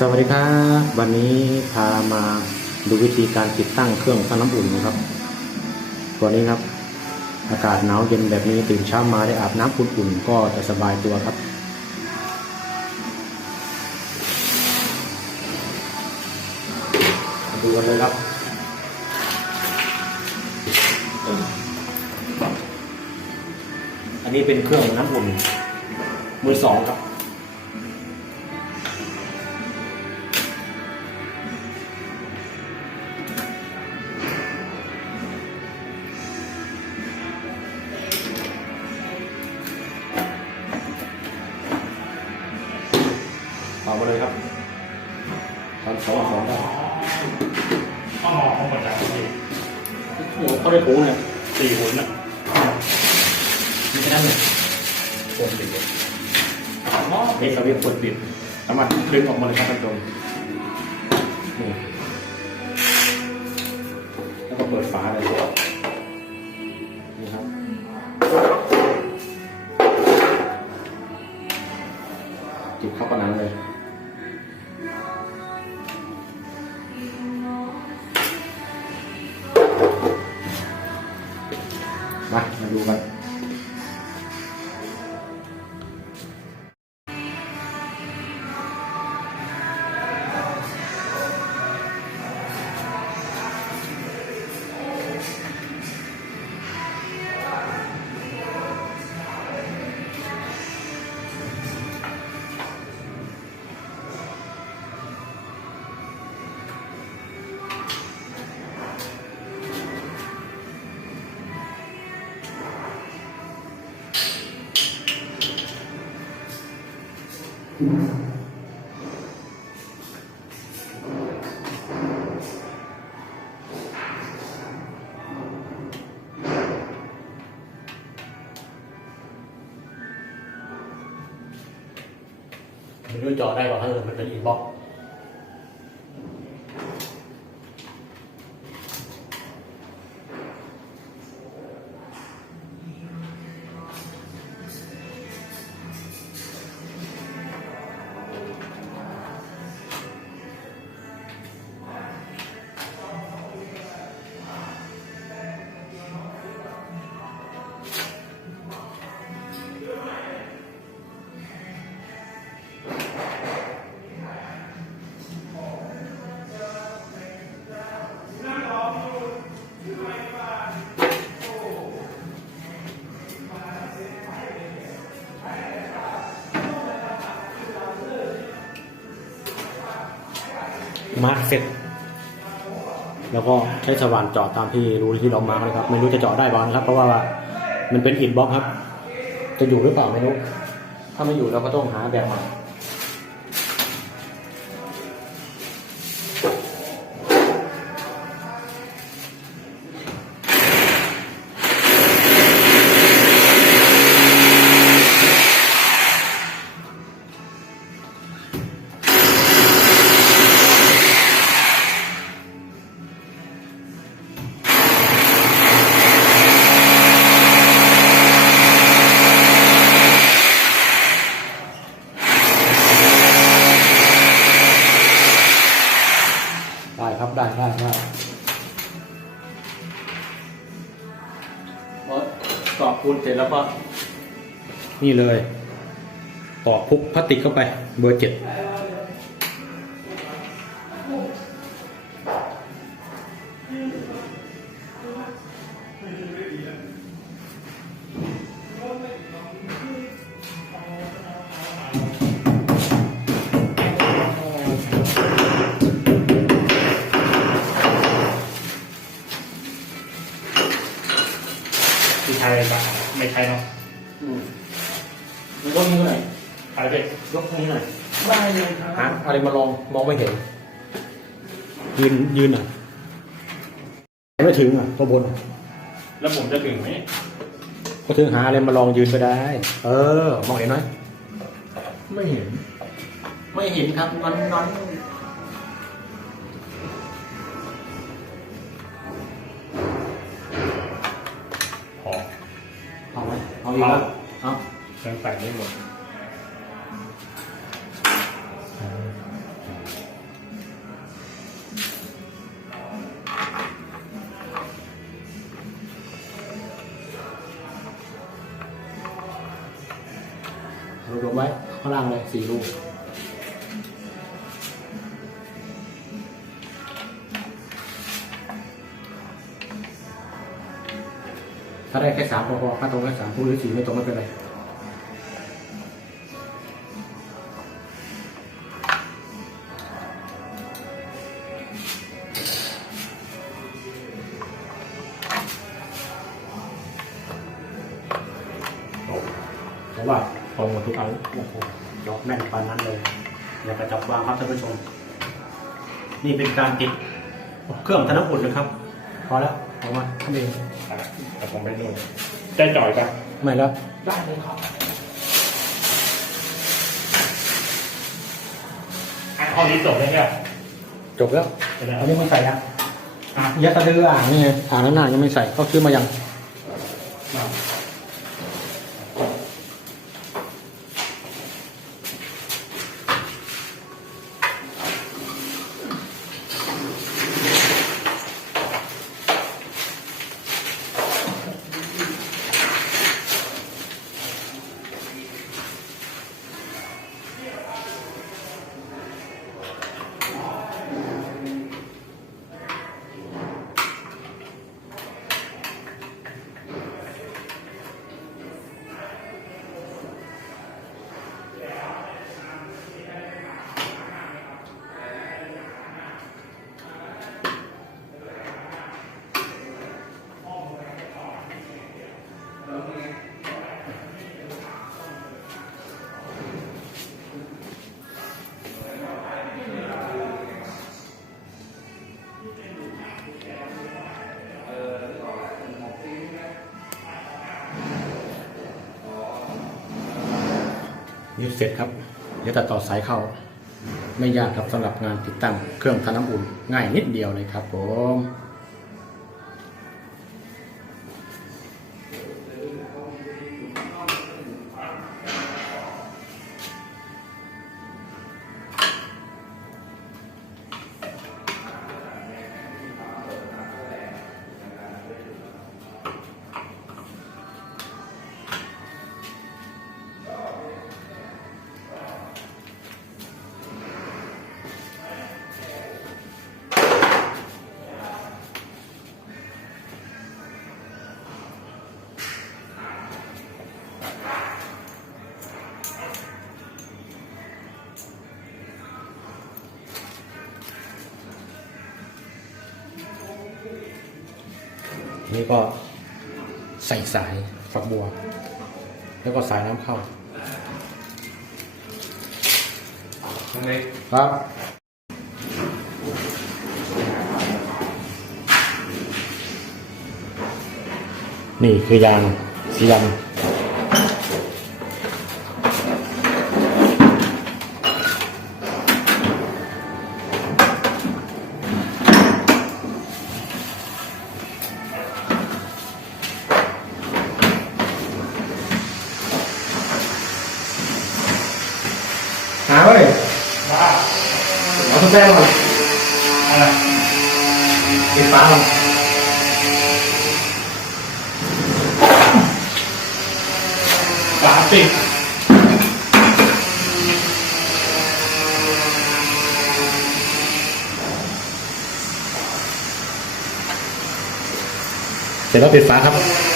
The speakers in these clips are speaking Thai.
สวัสดีครับวันนี้พามาดูวิธีการติดตั้งเครื่องปั้นน้ำอุ่นนะครับตัวนี้ครับ อากาศหนาวเย็นแบบนี้ตื่นเช้ามาได้อาบน้ำอุ่นๆก็จะสบายตัวครับ ดูกันเลยครับอันนี้เป็นเครื่องน้ำอุ่นมือสองครับ เอามาเลยครับตอนสองสองได้ต้องรอเขาประจำที่โอ้โหเขาได้ถูเนี่ยสี่หุ่นนะไม่ใช่นั่นเนี่ยกดติดเลยนี่เราเรียกกดปิดสามารถดึงออกมาเลยครับท่านผู้ชม ไม่รู้จอได้หรอกถ้าเกิดมันเป็นอินบ็อกซ์ มาร์กเสร็จ แล้วก็ใช้สว่านเจาะตามที่รู้ที่เรามาร์กนะครับ ไม่รู้จะเจาะได้บ้างนะครับ เพราะว่ามันเป็นอิฐบล็อกครับ จะอยู่หรือเปล่าไม่รู้ ถ้าไม่อยู่เราก็ต้องหาแบบใหม่ ได้ครับได้ได้ได้พอตอกปูนเสร็จแล้วก็นี่เลยตอกพุกพลาสติกเข้าไปเบอร์เจ็ด ไปยกนิ้วหน่อยได้เลยคหารับอะไรมาลองมองไม่เห็น ยืนยืนหน่อยไม่ถึงอะตัวบนอะแล้วผมจะถึงไหมก็ถึงหาอะไรมาลองยืนก็ได้ เออ มองเห็นไหมไม่เห็น ไม่เห็นครับนั้นนั้นพอเอาไหมเอาอีกแล้วเอายังใส่ไม่หมด สี่ลูกถ้าได้แค่สามพอๆถ้าตรงแค่สามผู้หรือสี่ไม่ตรงไม่เป็นไรว่าตรงหมดทุกอันโอ้โห ยกแม่นปานนั้นเลยอย่ากระจับวางครับท่านผู้ชม นี่เป็นการติดเครื่องทำน้ำอุ่นนะครับ พอแล้วออกมาทำเองอะแต่ผมไปดูได้จ่อยปะไม่แล้ว ได้เลยครับอะห้องนี้จบแล้วเนี่ยจบแล้วใช่ไหมคอัรันบนี้ไม่ใส่นะอะยัดตะดืออ่างนี่ไงอ่างนั้นหน้ายังไม่ใส่เขาซื้อมายัง นี่เสร็จครับ เดี๋ยวจะต่อสายเข้า ไม่ยากครับสำหรับงานติดตั้งเครื่องทำน้ำอุ่น ง่ายนิดเดียวเลยครับผม นี่ก็ใส่สายฝักบัว แล้วก็สายน้ำเข้าตรงนี้ครับนี่คือยางสีดำ เอาตุ๊กแป้งก่อนอะ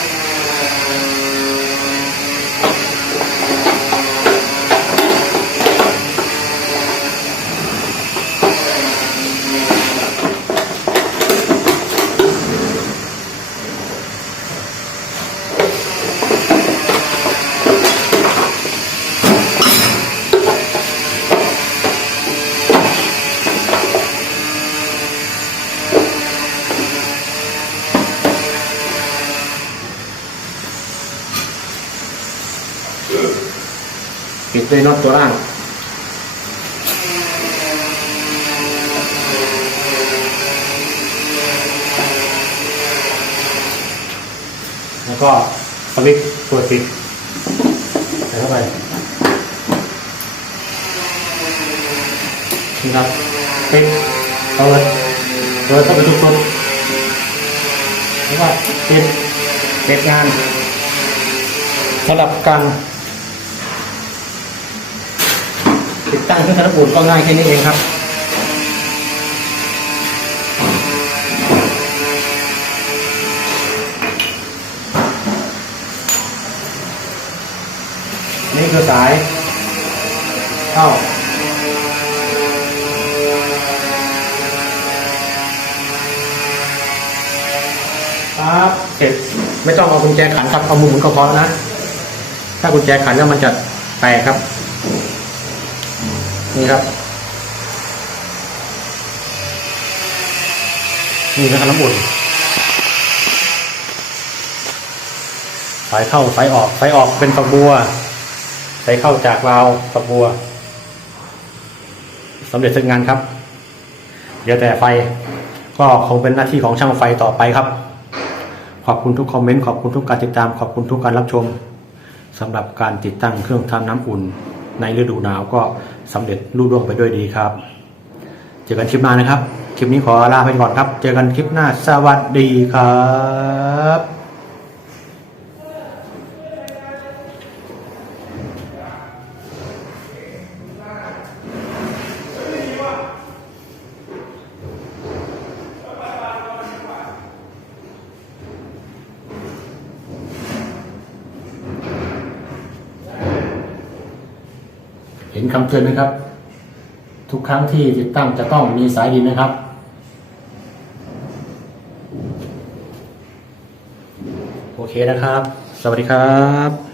ด้วยน็อตตัวล่างแล้วก็สวิตช์เปิดปิดใส่เข้าไปนี่ครับปิดเปิดเปิดเข้าไปทุกคนแล้วก็ปิดเสร็จงานสำหรับการ ติดตั้งเครื่องทำน้ำอุ่นก็ง่ายแค่นี้เองครับนี่คือสายเข้าครับเสร็จไม่ต้องเอากุญแจขันครับเอามือหมุนก็พอแล้วนะ ถ้ากุญแจขันแล้วมันจะแตกครับ นี่ครับ นี่นะครับน้ำอุ่นสายเข้าสายออกสายออกเป็นฝักบัวสายเข้าจากราวฝักบัวสำเร็จเสร็จงานครับ เดี๋ยวแต่ไฟก็คงเป็นหน้าที่ของช่างไฟต่อไปครับ ขอบคุณทุกคอมเมนต์ขอบคุณทุกการติดตาม ขอบคุณทุกการรับชมสำหรับการติดตั้งเครื่องทำน้ำอุ่น ในฤดูหนาวก็สำเร็จรุ่ร่วงไปด้วยดีครับ เจอกันคลิปหน้านะครับ คลิปนี้ขอลาไปก่อนครับ เจอกันคลิปหน้าสวัสดีครับ เห็นคำเตือนไหมครับ ทุกครั้งที่ติดตั้งจะต้องมีสายดินนะครับ โอเคนะครับ สวัสดีครับ